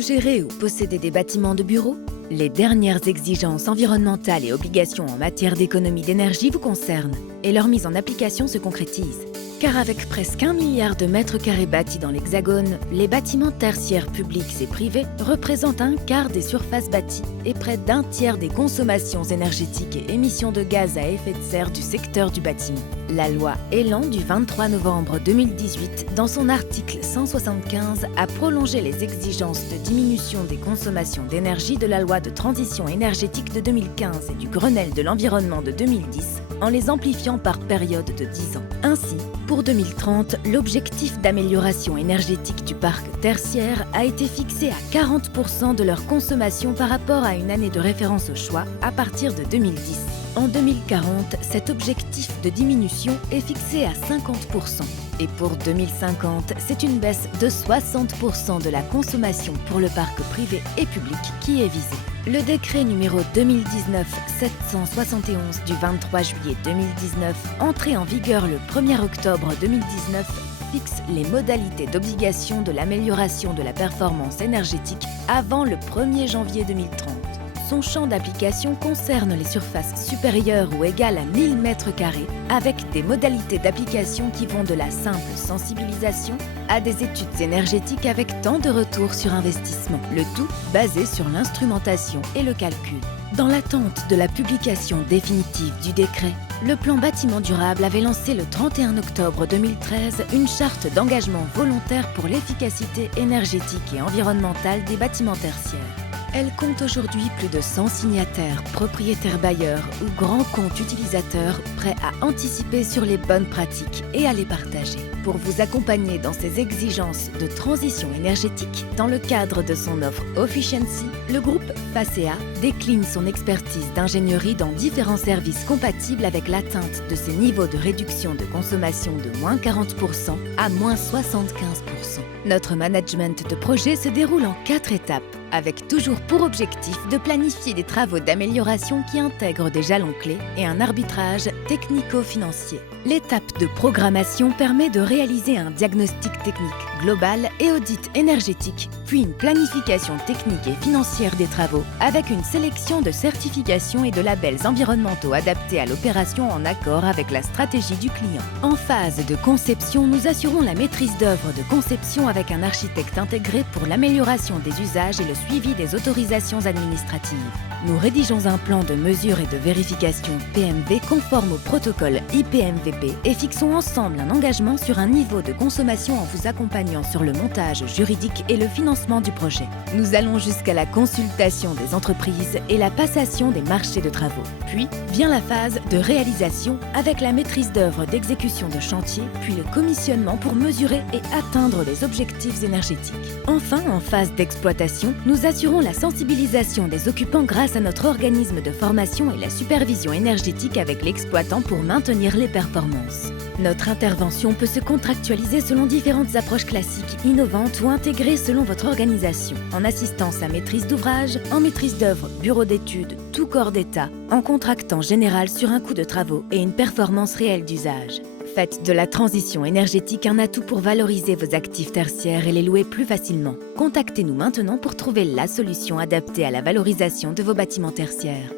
Vous gérez ou possédez des bâtiments de bureaux? Les dernières exigences environnementales et obligations en matière d'économie d'énergie vous concernent et leur mise en application se concrétise. Car avec presque 1 milliard de mètres carrés bâtis dans l'Hexagone, les bâtiments tertiaires publics et privés représentent un quart des surfaces bâties et près d'un tiers des consommations énergétiques et émissions de gaz à effet de serre du secteur du bâtiment. La loi Elan du 23 novembre 2018, dans son article 175, a prolongé les exigences de diminution des consommations d'énergie de la loi de transition énergétique de 2015 et du Grenelle de l'environnement de 2010, en les amplifiant par période de 10 ans. Ainsi, pour 2030, l'objectif d'amélioration énergétique du parc tertiaire a été fixé à 40% de leur consommation par rapport à une année de référence au choix à partir de 2010. En 2040, cet objectif de diminution est fixé à 50%. Et pour 2050, c'est une baisse de 60% de la consommation pour le parc privé et public qui est visée. Le décret numéro 2019-771 du 23 juillet 2019, entré en vigueur le 1er octobre 2019, fixe les modalités d'obligation de l'amélioration de la performance énergétique avant le 1er janvier 2030. Son champ d'application concerne les surfaces supérieures ou égales à 1000 m², avec des modalités d'application qui vont de la simple sensibilisation à des études énergétiques avec temps de retour sur investissement, le tout basé sur l'instrumentation et le calcul. Dans l'attente de la publication définitive du décret, le plan bâtiment durable avait lancé le 31 octobre 2013 une charte d'engagement volontaire pour l'efficacité énergétique et environnementale des bâtiments tertiaires. Elle compte aujourd'hui plus de 100 signataires, propriétaires bailleurs ou grands comptes utilisateurs prêts à anticiper sur les bonnes pratiques et à les partager. Pour vous accompagner dans ces exigences de transition énergétique, dans le cadre de son offre Officiency, le groupe Facea décline son expertise d'ingénierie dans différents services compatibles avec l'atteinte de ces niveaux de réduction de consommation de moins 40% à moins 75%. Notre management de projet se déroule en 4 étapes, avec toujours pour objectif de planifier des travaux d'amélioration qui intègrent des jalons clés et un arbitrage technico-financier. L'étape de programmation permet de réaliser un diagnostic technique global et audit énergétique, puis une planification technique et financière des travaux, avec une sélection de certifications et de labels environnementaux adaptés à l'opération en accord avec la stratégie du client. En phase de conception, nous assurons la maîtrise d'œuvre de conception avec un architecte intégré pour l'amélioration des usages et le suivi des autorisations administratives. Nous rédigeons un plan de mesure et de vérification PMV conforme au protocole IPMVP et fixons ensemble un engagement sur un niveau de consommation en vous accompagnant sur le montage juridique et le financement du projet. Nous allons jusqu'à la consultation des entreprises et la passation des marchés de travaux. Puis vient la phase de réalisation avec la maîtrise d'œuvre d'exécution de chantier, puis le commissionnement pour mesurer et atteindre les objectifs énergétiques. Enfin, en phase d'exploitation, nous assurons la sensibilisation des occupants grâce à notre organisme de formation et la supervision énergétique avec l'exploitant pour maintenir les performances. Notre intervention peut se contractualiser selon différentes approches classiques, innovantes ou intégrées selon votre organisation, en assistance à maîtrise d'ouvrage, en maîtrise d'œuvre, bureau d'études, tout corps d'État, en contractant général sur un coût de travaux et une performance réelle d'usage. Faites de la transition énergétique un atout pour valoriser vos actifs tertiaires et les louer plus facilement. Contactez-nous maintenant pour trouver la solution adaptée à la valorisation de vos bâtiments tertiaires.